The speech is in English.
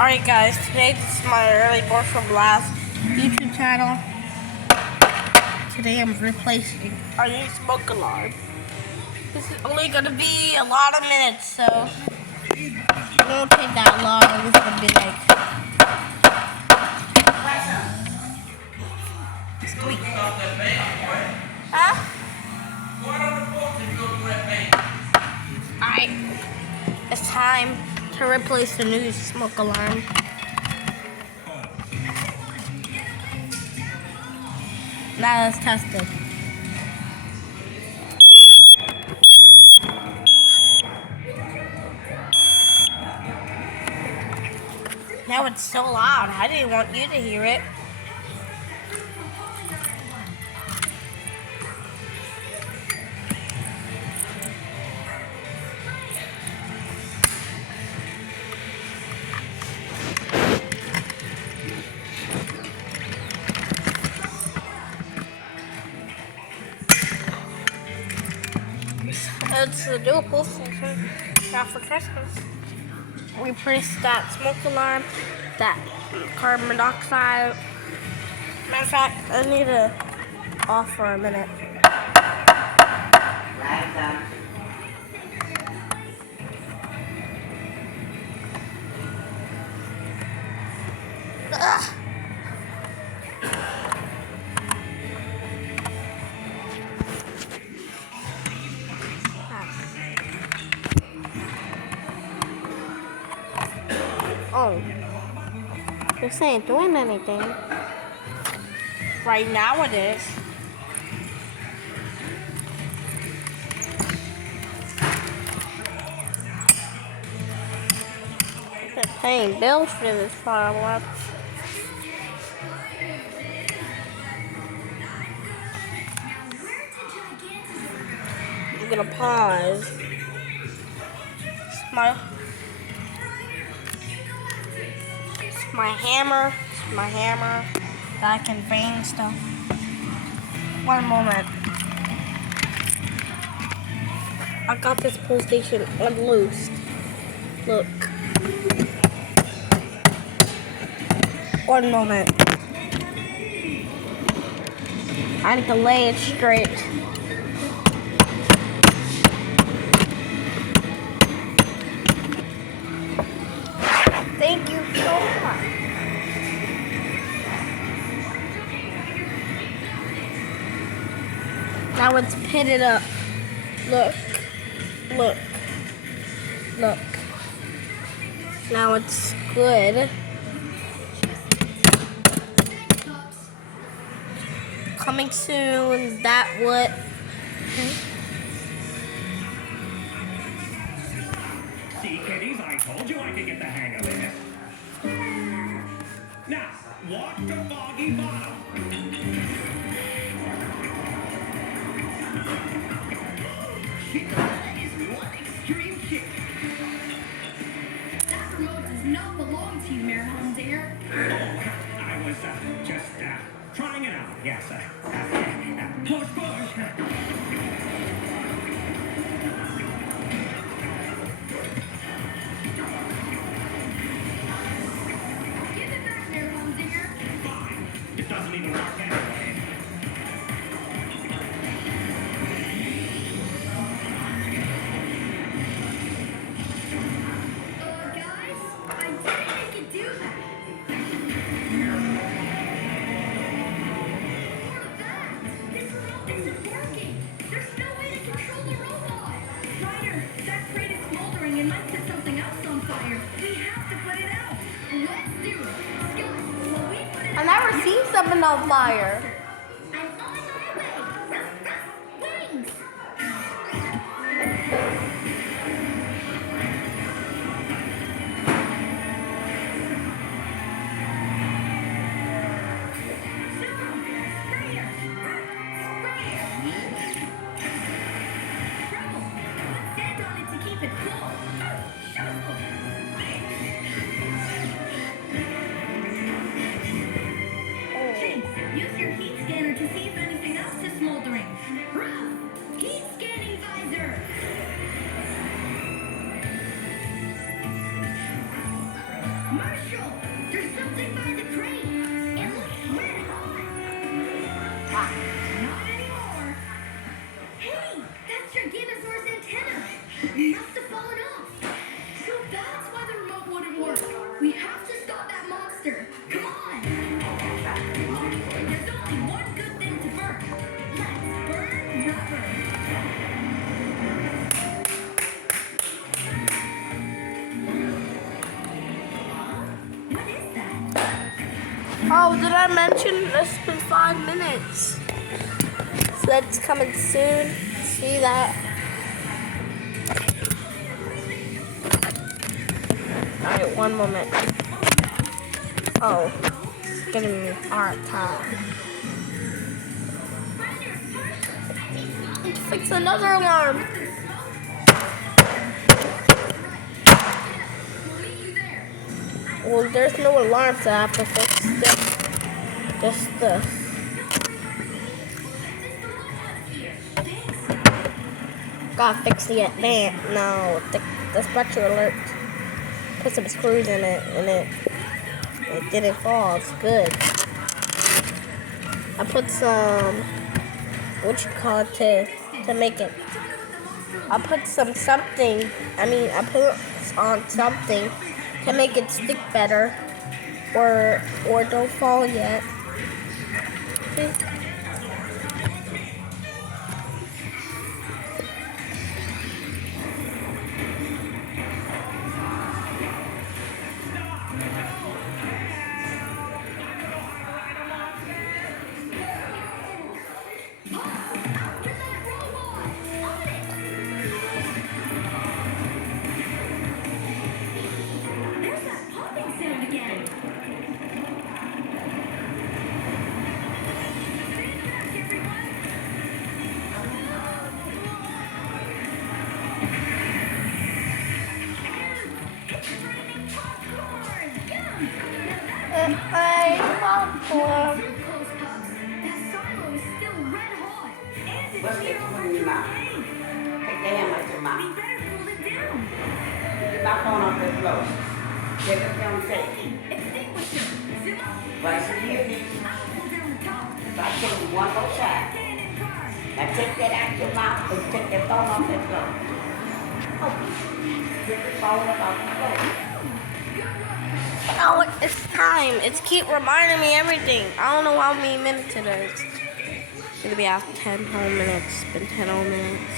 Alright guys, today this is my early Born from Blast YouTube channel. Today I'm replacing our new smoke alarm. This is only going to be a lot of minutes, so it won't take that long. This is going to be like... Squeak. Huh? Alright, it's time to replace the new smoke alarm. Now let's test it. Now it's so loud. I didn't want you to hear it. It's the dual pulse station now for Christmas. We replaced that smoke alarm, that carbon monoxide. Matter of fact, I need to off for a minute. Ugh. Oh, this ain't doing anything. Right now it is. They're paying bills for this firework. I'm gonna pause. My hammer that I can bang stuff. One moment. I got this pull station unloosed. Look. One moment. I need to lay it straight. Thank you so much. Now it's pitted up. Look. Look. Look. Now it's good. Coming soon. That what? See, kiddies, I told you I could get the hang of it. Now, walk to Foggy Bottom. That is one extreme kick. That remote does not belong to you, Mayor Humdinger. Oh, I was just trying it out. Yes, push, push. Give it back, Mayor Humdinger. Fine. It doesn't even work anyway. Guys, I didn't think you'd do that. What of that? This remote isn't working. There's no way to control the robot. Ryder, that crate is smoldering and might set something else on fire. We have to put it out. Let's do it. Skillet, will we put it out? I've never seen something on fire. I'm on my way. Ruff, ruff, wings. Use your heat Marshall, there's something by the crate. It looks red hot. Ah. Not anymore. Hey, that's your Giganosaurus antenna. It must have fallen off. So that's why the remote wouldn't work. We have to stop that monster. Come on. There's only one good thing to burn. Let's burn rubber. What is that? Oh, did I mention it's been 5 minutes? So that's coming soon. See that? Alright, one moment. Oh, it's giving me a hard time. Let's fix another alarm. Well, there's no alarm, so I have to fix just this. Gotta fix the advance. No, the special alert. Put some screws in it, and it didn't fall. It's good. I put some, what you call it, to make it. I put something. I put on something to make it stick better, or don't fall yet. See? After that robot! On it! There's that popping sound again. Stand back, everyone. It's raining popcorn! Yum! Popcorn. Too close, Pups. That silo is still red hot. And it's What's near that our in your mouth? today. Take the hand out your We mouth. better cool it down. Get my phone off the floor. Get it down safe. Extinguisher. Zoom up. Right here. I'll pull down the top. If I tell you one more time, Cannon car. now take that out your mouth and take that phone off the floor. Oh, get the phone up off the floor. Oh, it's time. It's keep reminding me everything. I don't know how many minutes it is. It's gonna be after 10 whole minutes. It's been 10 whole minutes.